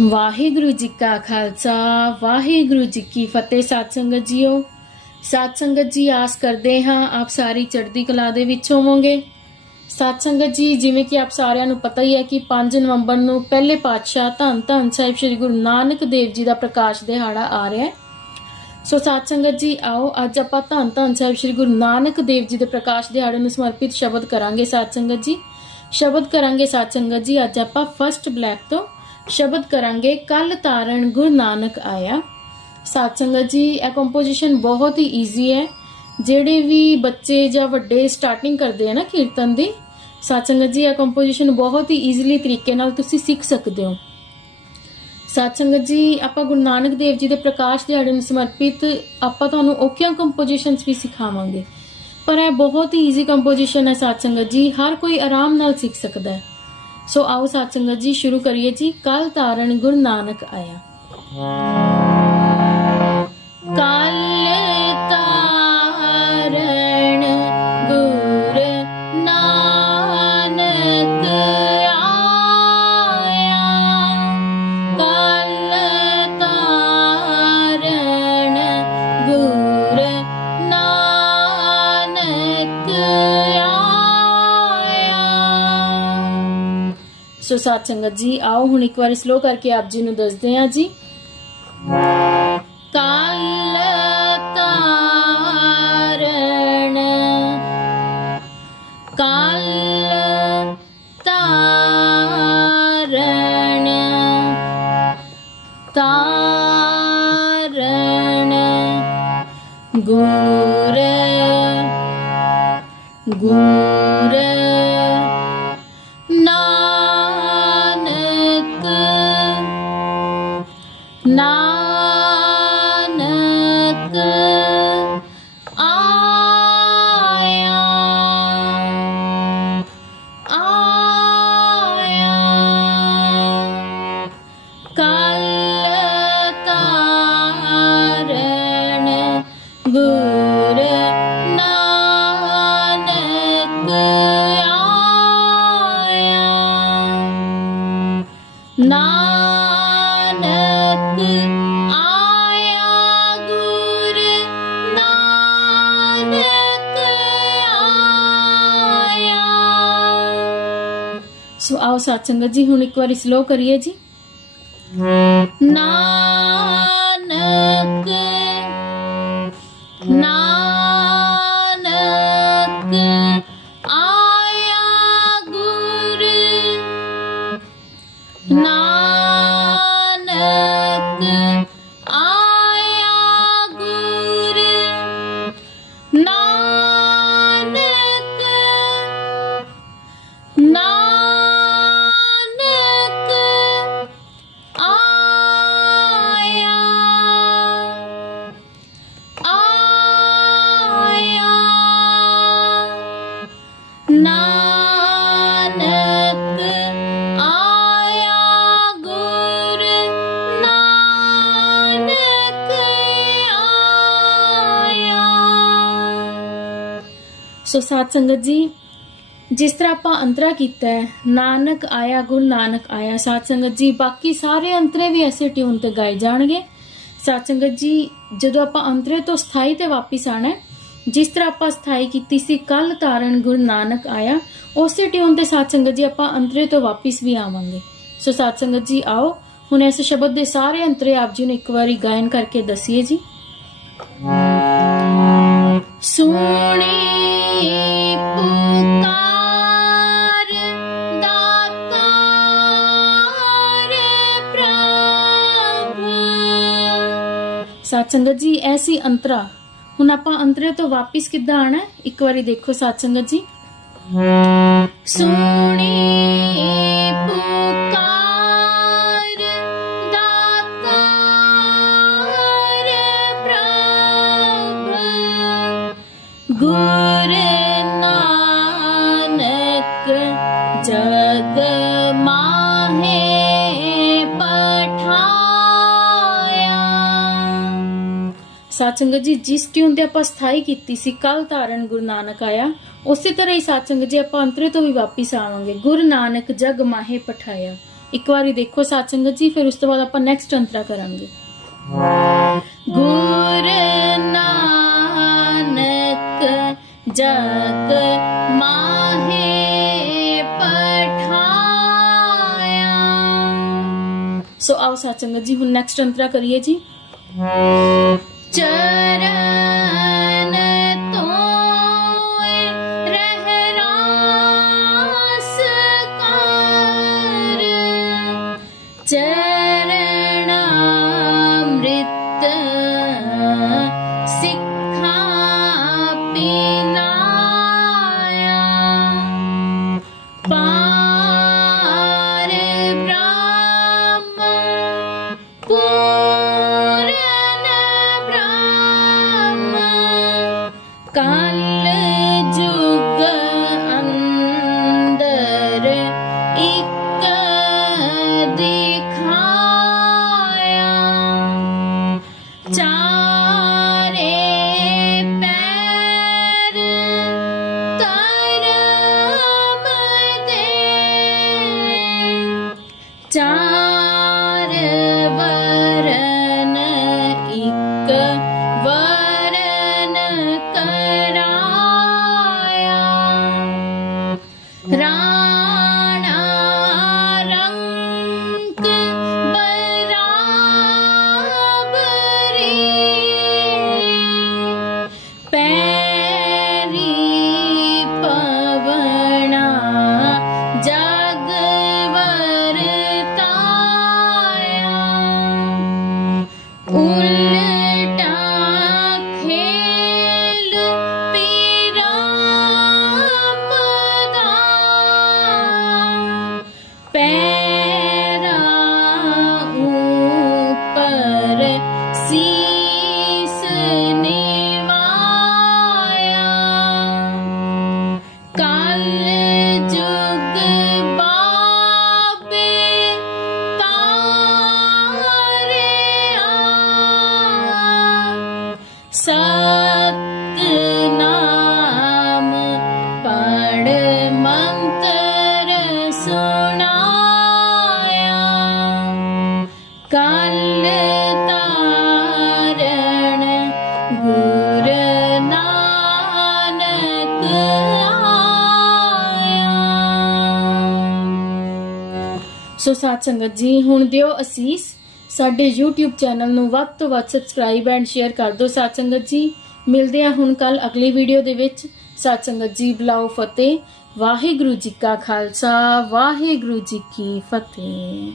ਵਾਹਿਗੁਰੂ ਜੀ ਕਾ ਖਾਲਸਾ, ਵਾਹਿਗੁਰੂ ਜੀ ਕੀ ਫਤਿਹ। ਸਾਧ ਸੰਗਤ ਜੀਓ, ਸਾਧ ਸੰਗਤ ਜੀ, ਆਸ ਕਰਦੇ ਹਾਂ ਆਪ ਸਾਰੀ ਚੜ੍ਹਦੀ ਕਲਾ ਦੇ ਵਿੱਚ ਹੋਵੋਗੇ। ਸਾਧ ਸੰਗਤ ਜੀ, ਜਿਵੇਂ ਕਿ ਆਪ ਸਾਰਿਆਂ ਨੂੰ ਪਤਾ ਹੀ ਹੈ ਕਿ 5 ਨਵੰਬਰ ਨੂੰ ਪਹਿਲੇ ਪਾਤਸ਼ਾਹ ਧੰਨ ਧੰਨ ਸਾਹਿਬ ਸ੍ਰੀ ਗੁਰੂ ਨਾਨਕ ਦੇਵ ਜੀ ਦਾ ਪ੍ਰਕਾਸ਼ ਦਿਹਾੜਾ ਆ ਰਿਹਾ ਹੈ। ਸੋ ਸਾਧ ਸੰਗਤ ਜੀ, ਆਓ ਅੱਜ ਆਪਾਂ ਧੰਨ ਧੰਨ ਸਾਹਿਬ ਸ੍ਰੀ ਗੁਰੂ ਨਾਨਕ ਦੇਵ ਜੀ ਦੇ ਪ੍ਰਕਾਸ਼ ਦਿਹਾੜੇ ਨੂੰ ਸਮਰਪਿਤ ਸ਼ਬਦ ਕਰਾਂਗੇ ਸਾਧ ਸੰਗਤ ਜੀ। ਸ਼ਬਦ ਕਰਾਂਗੇ ਸਾਧ ਸੰਗਤ ਜੀ, ਅੱਜ ਆਪਾਂ ਫਰਸਟ ਬਲੈਕ ਤੋਂ ਸ਼ਬਦ ਕਰਾਂਗੇ ਕੱਲ ਤਾਰਨ ਗੁਰੂ ਨਾਨਕ ਆਇਆ। ਸਾਧ ਸੰਗਤ ਜੀ, ਇਹ ਕੰਪੋਜੀਸ਼ਨ ਬਹੁਤ ਹੀ ਈਜ਼ੀ ਹੈ। ਜਿਹੜੇ ਵੀ ਬੱਚੇ ਜਾਂ ਵੱਡੇ ਸਟਾਰਟਿੰਗ ਕਰਦੇ ਆ ਨਾ ਕੀਰਤਨ ਦੀ, ਸਾਧ ਸੰਗਤ ਜੀ, ਇਹ ਕੰਪੋਜੀਸ਼ਨ ਬਹੁਤ ਹੀ ਈਜ਼ੀਲੀ ਤਰੀਕੇ ਨਾਲ ਤੁਸੀਂ ਸਿੱਖ ਸਕਦੇ ਹੋ। ਸਾਧ ਸੰਗਤ ਜੀ, ਆਪਾਂ ਗੁਰੂ ਨਾਨਕ ਦੇਵ ਜੀ ਦੇ ਪ੍ਰਕਾਸ਼ ਦਿਹਾੜੇ ਨੂੰ ਸਮਰਪਿਤ ਆਪਾਂ ਤੁਹਾਨੂੰ ਔਖੀਆਂ ਕੰਪੋਜੀਸ਼ਨਸ ਵੀ ਸਿਖਾਵਾਂਗੇ। ਪਰ ਇਹ ਬਹੁਤ ਹੀ ਈਜ਼ੀ ਕੰਪੋਜੀਸ਼ਨ ਹੈ ਸਾਧ ਸੰਗਤ ਜੀ, ਹਰ ਕੋਈ ਆਰਾਮ ਨਾਲ ਸਿੱਖ ਸਕਦਾ ਹੈ। ਸੋ ਆਓ ਸਾਧ ਜੀ ਸ਼ੁਰੂ ਕਰੀਏ ਜੀ ਕੱਲ ਤਾਰਨ ਗੁਰੂ ਨਾਨਕ ਆਇਆ। ਸੋ ਸੰਗਤ ਜੀ, ਆਓ ਹੁਣ ਇੱਕ ਵਾਰੀ ਸਲੋ ਕਰਕੇ ਆਪ ਜੀ ਨੂੰ ਦੱਸਦੇ ਹਾਂ ਜੀ। ਕਾਲ ਤਾਰਨ ਕਾਲ ਤਾਰਨ ਤਾਰਨ, ਗੁਰ ਗੁਰ। ਨਾਨਕ ਆਇਆ ਗੁਰ, ਨਾਨਕ ਆਇਆ। ਸੋ ਆਓ ਸਾਧ ਸੰਗਤ ਜੀ, ਹੁਣ ਇੱਕ ਵਾਰੀ ਸਲੋ ਕਰੀਏ ਜੀ। ਨਾਨਕ ਨਾਨਕ ਸੋ ਸਾਧ ਸੰਗਤ ਜੀ, ਜਿਸ ਤਰ੍ਹਾਂ ਆਪਾਂ ਅੰਤਰਾ ਕੀਤਾ ਹੈ, ਨਾਨਕ ਆਇਆ, ਗੁਰੂ ਨਾਨਕ ਆਇਆ, ਸਾਧ ਸੰਗਤ ਜੀ, ਬਾਕੀ ਸਾਰੇ ਅੰਤਰੇ ਵੀ ਐਸੇ ਟਿਊਨ ਤੇ ਗਾਏ ਜਾਣਗੇ। ਸਾਧ ਸੰਗਤ ਜੀ, ਜਦੋਂ ਆਪਾਂ ਅੰਤਰੇ ਤੋਂ ਸਥਾਈ ਤੇ ਵਾਪਿਸ ਆਣਾ ਜਿਸ ਤਰ੍ਹਾਂ ਆਪਾਂ ਸਥਾਈ ਕੀਤੀ ਸੀ, ਕੱਲ ਤਾਰਨ ਗੁਰੂ ਨਾਨਕ ਆਇਆ, ਉਸੇ ਟਿਊਨ ਤੇ ਸਾਧ ਸੰਗਤ ਜੀ ਆਪਾਂ ਅੰਤਰੇ ਤੋਂ ਵਾਪਿਸ ਵੀ ਆਵਾਂਗੇ। ਸੋ ਸਾਧ ਸੰਗਤ ਜੀ, ਆਓ, ਹੁਣ ਇਸ ਸ਼ਬਦ ਦੇ ਸਾਰੇ ਅੰਤਰੇ ਆਪ ਜੀ ਨੂੰ ਇੱਕ ਵਾਰੀ ਗਾਇਨ ਕਰਕੇ ਦਸੀਏ ਜੀ। ਸੁਣੀ ਪੁਕਾਰ ਪ੍ਰਭ। ਜੀ ਐਸੀ ਅੰਤਰਾ। ਹੁਣ ਆਪਾਂ ਅੰਤਰੇ ਤੋਂ ਵਾਪਿਸ ਕਿੱਦਾਂ ਆਣਾ? ਇੱਕ ਵਾਰੀ ਦੇਖੋ ਸਾਧ ਸੰਗਤ ਜੀ। ਸੁਣੀ ਪੁਕਾਰ ਸਾਧ ਸੰਗਤ ਜੀ, ਜਿਸ ਟਿਊਨ ਤੇ ਆਪਾਂ ਸਥਾਈ ਕੀਤੀ ਸੀ ਕੱਲ ਧਾਰਨ ਗੁਰੂ ਨਾਨਕ ਆਇਆ, ਉਸੇ ਤਰ੍ਹਾਂ ਹੀ ਸਾਧ ਜੀ, ਆਪਾਂ ਅੰਤਰੇ ਤੋਂ ਵੀ ਵਾਪਿਸ ਆਵਾਂਗੇ। ਗੁਰੂ ਨਾਨਕ ਜਗ ਮਾਹੇ ਪਠਾਇਆ। ਇੱਕ ਵਾਰੀ ਦੇਖੋ ਸਾਧ ਜੀ, ਫਿਰ ਉਸ ਤੋਂ ਬਾਅਦ ਆਪਾਂ ਨੈਕਸਟ ਅੰਤਰਾ ਕਰਾਂਗੇ। ਗੁਰ ਨਾਨਕ ਜਗ ਮਾਹੇ ਪਠਾਇਆ। ਸੋ ਆਓ ਸਾਧ ਜੀ, ਹੁਣ ਨੈਕਸਟ ਅੰਤਰਾ ਕਰੀਏ ਜੀ। चरानो ਸਤਨਾਮ ਪੜ ਮੰਤਰ ਸੁਣਾਇਆ। ਕਲ ਤਾਰਨ ਗੁਰ ਨਾਨਕ ਆਇਆ। ਸੋ ਸਾਧ ਸੰਗਤ ਜੀ, ਹੁਣ ਦਿਓ ਅਸੀਸ। ਸਾਡੇ YouTube ਚੈਨਲ ਨੂੰ ਵੱਧ ਤੋਂ ਵੱਧ ਸਬਸਕ੍ਰਾਈਬ ਐਂਡ ਸ਼ੇਅਰ ਕਰ ਦਿਓ ਸਾਧ ਸੰਗਤ ਜੀ। ਮਿਲਦੇ ਆ ਹੁਣ ਕੱਲ ਅਗਲੀ ਵੀਡੀਓ ਦੇ ਵਿੱਚ। ਸਾਧ ਸੰਗਤ ਜੀ, ਬੁਲਾਓ ਫਤਿਹ। ਵਾਹਿਗੁਰੂ ਜੀ ਕਾ ਖਾਲਸਾ, ਵਾਹਿਗੁਰੂ ਜੀ ਕੀ ਫਤਿਹ।